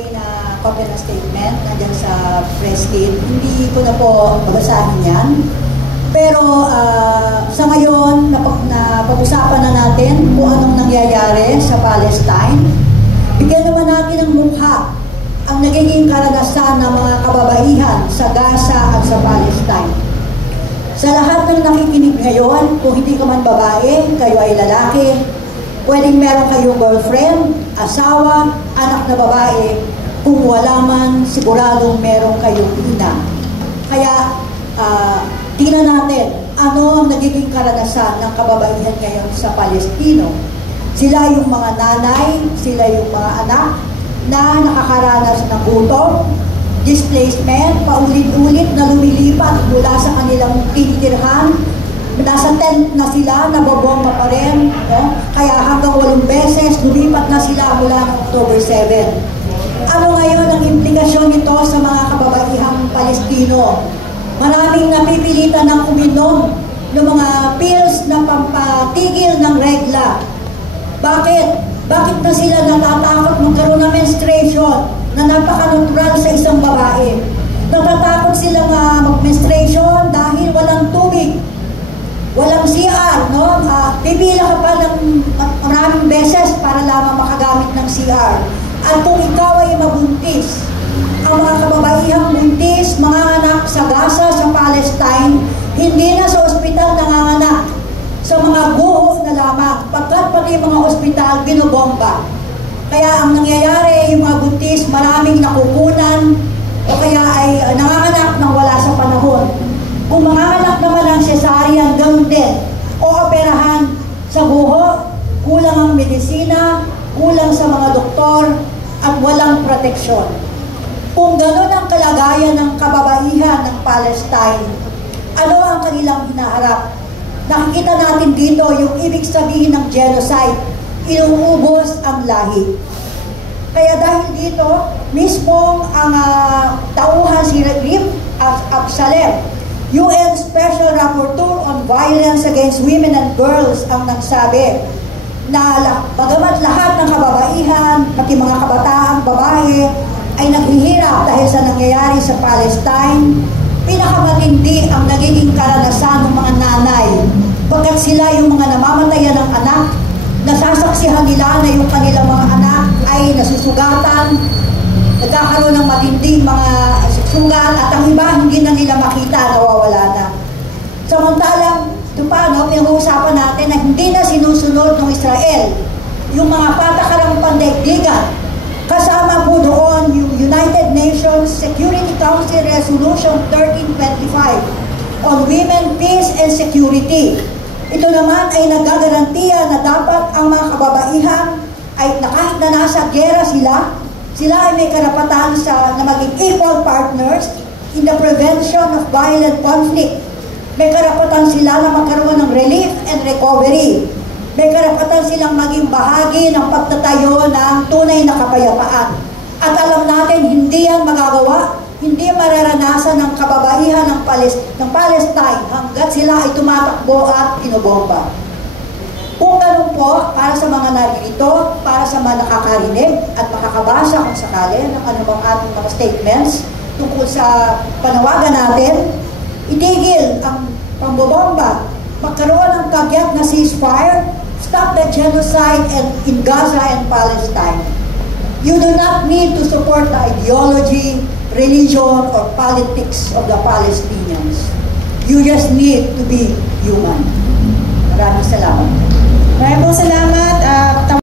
nagbigay na copy ng statement nandiyan sa press kit. Hindi ko na po babasahin yan. Pero sa ngayon, napag-usapan na natin kung anong nangyayari sa Palestine. Bigyan naman natin ng mukha ang nagiging karanasan ng mga kababaihan sa Gaza at sa Palestine. Sa lahat ng nakikinig ngayon, kung hindi ka man babae, kayo ay lalaki, pwedeng meron kayong girlfriend, asawa, anak na babae, kung wala man, siguradong meron kayong ina. Kaya, tingnan natin, ano ang nagiging karanasan ng kababaihan ngayon sa Palestino. Sila yung mga nanay, sila yung mga anak na nakakaranas ng gutom, displacement, paulit-ulit na lumilipat mula sa kanilang tinitirhan. Nasa tent na sila, nabobomba pa rin. No? Kaya hanggang 8 beses, lumipat na sila mula ng October 7. Ano ngayon ang implikasyon nito sa mga kababaihang Palestino? Maraming napipilitan ng uminom ng mga pills na pampatigil ng regla. Bakit? Bakit na sila natatakot magkaroon ng menstruation na napaka-natural sa isang babae? Natatakot sila mag-menstruation dahil walang tubig, walang CR, no? Pipila ka pa ng maraming beses para lamang makagamit ng CR. At kung ikaw ay mabuntis, ang mga kababaihang buntis, manganganak sa Gaza, sa Palestine, hindi na sa ospital nanganganak, sa mga guho na lamang, pagkat pati mga ospital binobomba. Kaya ang nangyayari, yung mga buntis, maraming nakukunan, o kaya ay nanganganak nang wala sa panahon. Kung manganganak naman ang cesarean, ganun din, o operahan sa buho, kulang ang medisina, kulang sa mga doktor, at walang proteksyon. Kung gano'n ang kalagayan ng kababaihan ng Palestine, ano ang kanilang hinaharap? Nakikita natin dito yung ibig sabihin ng genocide, inuubos ang lahi. Kaya dahil dito, mismo ang tauhan si Rif Absalem, UN Special Rapporteur on Violence Against Women and Girls, ang nagsabi na bagamat lahat ng kababaihan, pati mga kabataang babae, ay naghihirap dahil sa nangyayari sa Palestine, pinakamatindi ang nagiging karanasan ng mga nanay. Pagkat sila yung mga namamatayan ng anak, nasasaksihan nila na yung kanilang mga anak ay nasusugatan, nagkakaroon ng matinding mga sugat, at ang iba hindi na nila makita, nawawala na. Samantalang, ito pa, pinag-uusapan natin na hindi na sinusunod ng Israel yung mga patakarang pandaigdigan. Kasama po doon yung United Nations Security Council Resolution 1325 on Women, Peace and Security. Ito naman ay nagagarantiya na dapat ang mga kababaihan ay kahit na nasa gera sila ay may karapatan na maging equal partners in the prevention of violent conflict. May karapatan sila na magkaroon ng relief and recovery. May karapatan silang maging bahagi ng pagtatayo ng tunay na kapayapaan. At alam natin, hindi yan magagawa, hindi mararanasan ng kababaihan ng Palestine hanggat sila ay tumatakbo at pinobomba. Kung ganun po, para sa mga naririto, para sa mga nakakarinig at makakabasa kung sakali ng anumang ating mga statements tungkol sa panawagan natin, itigil ang pambobomba, magkaroon ng kagyat na ceasefire, stop the genocide in Gaza and Palestine. You do not need to support the ideology, religion, or politics of the Palestinians. You just need to be human. Maraming salamat. Maraming salamat.